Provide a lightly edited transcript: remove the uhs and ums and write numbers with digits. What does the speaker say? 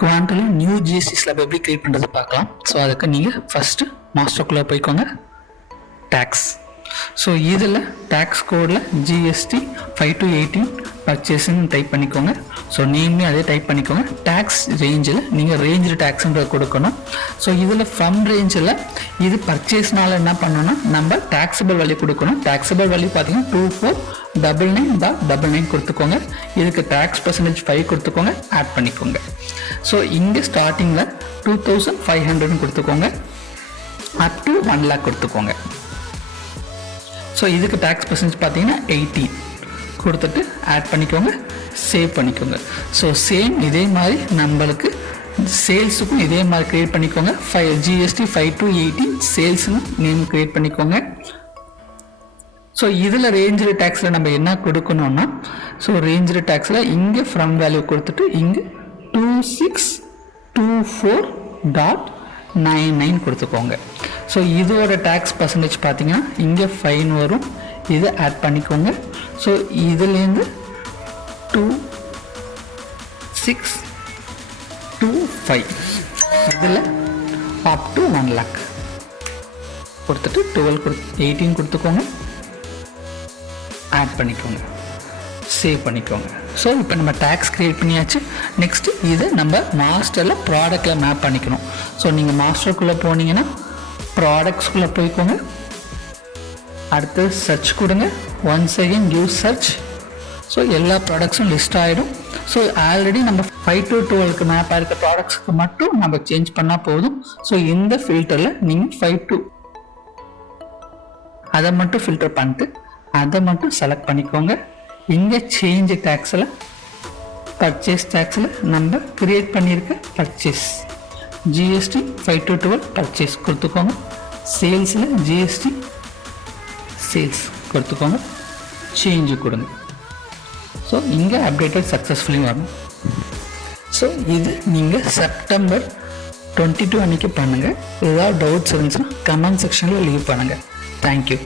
குவாண்டில் new GST slab எப்படி create பண்ணுறது பார்க்கலாம். ஸோ அதுக்கு நீங்கள் ஃபஸ்ட்டு மாஸ்டருக்குள்ளே போய்க்கோங்க. டேக்ஸ். ஸோ இதில் டேக்ஸ் கோடில் ஜிஎஸ்டி 5 to 18 பர்ச்சேஸ்ன்னு டைப் பண்ணிக்கோங்க. ஸோ நேமே அதே டைப் பண்ணிக்கோங்க. டேக்ஸ் ரேஞ்சில் நீங்கள் ரேஞ்சு டேக்ஸுன்றதை கொடுக்கணும். ஸோ இதில் ஃப்ரம் ரேஞ்சில் இது பர்ச்சேஸ்னால என்ன பண்ணணும்னா நம்ம டேக்ஸபிள் வேல்யூ கொடுக்கணும். டேக்ஸபிள் வேல்யூ பார்த்தீங்கன்னா 2499.99 கொடுத்துக்கோங்க. இதுக்கு டேக்ஸ் பர்சன்டேஜ் 5 கொடுத்துக்கோங்க, ஆட் பண்ணிக்கோங்க. ஸோ இங்கே ஸ்டார்டிங்கில் 2500 கொடுத்துக்கோங்க, அப் டு 1 lakh கொடுத்துக்கோங்க. ஸோ இதுக்கு டேக்ஸ் பர்சன்டேஜ் பார்த்தீங்கன்னா 18 கொடுத்துட்டு ஆட் பண்ணிக்கோங்க, சேவ் பண்ணிக்கோங்க. ஸோ சேம் இதே மாதிரி நம்மளுக்கு சேல்ஸுக்கும் இதே மாதிரி க்ரியேட் பண்ணிக்கோங்க. ஜிஎஸ்டி 5 to 18 சேல்ஸ்னு நேம் க்ரியேட் பண்ணிக்கோங்க. ஸோ இதில் ரேஞ்சு டேக்ஸில் நம்ம என்ன கொடுக்கணும்னா, ஸோ ரேஞ்சு டேக்ஸில் இங்கே ஃப்ரம் வேல்யூ கொடுத்துட்டு இங்கே 2624.99 கொடுத்துக்கோங்க. ஸோ இதோட டேக்ஸ் பர்சன்டேஜ் பார்த்தீங்கன்னா இங்கே ஃபைன் வரும், இதை ஆட் பண்ணிக்கோங்க. ஸோ இதுலேருந்து 2625 இதில் அப் டு 1 lakh கொடுத்துட்டு 18 கொடுத்துக்கோங்க, ஆட் பண்ணிக்கோங்க, சேவ் பண்ணிக்கோங்க. ஸோ இப்போ நம்ம டேக்ஸ் க்ரியேட் பண்ணியாச்சு. நெக்ஸ்ட்டு இதை நம்ம மாஸ்டரில் ப்ராடக்டில் மேப் பண்ணிக்கணும். ஸோ நீங்கள் மாஸ்டருக்குள்ளே போனீங்கன்னா ப்ராடக்ட்ஸ்குள்ளே போய்க்கோங்க. அடுத்து சர்ச் கொடுங்க. Once again give search. So எல்லா ப்ராடக்ட்ஸும் லிஸ்ட் ஆகிடும். ஸோ ஆல்ரெடி நம்ம 5 to 12 மேப்பாக இருக்க ப்ராடக்ட்ஸுக்கு மட்டும் நம்ம சேஞ்ச் பண்ணால் போதும். ஸோ இந்த ஃபில்டரில் நீங்கள் 5 to அதை மட்டும் ஃபில்டர் பண்ணிட்டு அதை மட்டும் செலக்ட் பண்ணிக்கோங்க. இங்கே சேஞ்ச் டேக்ஸில் பர்ச்சேஸ் டேக்ஸில் நம்ம கிரியேட் பண்ணியிருக்க பர்ச்சேஸ் ஜிஎஸ்டி 5 to 12 பர்ச்சேஸ் கொடுத்துக்கோங்க. சேல்ஸில் ஜிஎஸ்டி சேல்ஸ் கொடுத்துக்கோங்க, சேஞ்சு கொடுங்க. ஸோ இங்கே அப்டேட்டட் சக்ஸஸ்ஃபுல்லி வரணும். ஸோ இது நீங்கள் September 22 அன்றைக்கி பண்ணுங்கள். ஏதாவது டவுட்ஸ் இருந்துச்சுன்னா கமெண்ட் செக்ஷனில் லீவ் பண்ணுங்கள். தேங்க்யூ.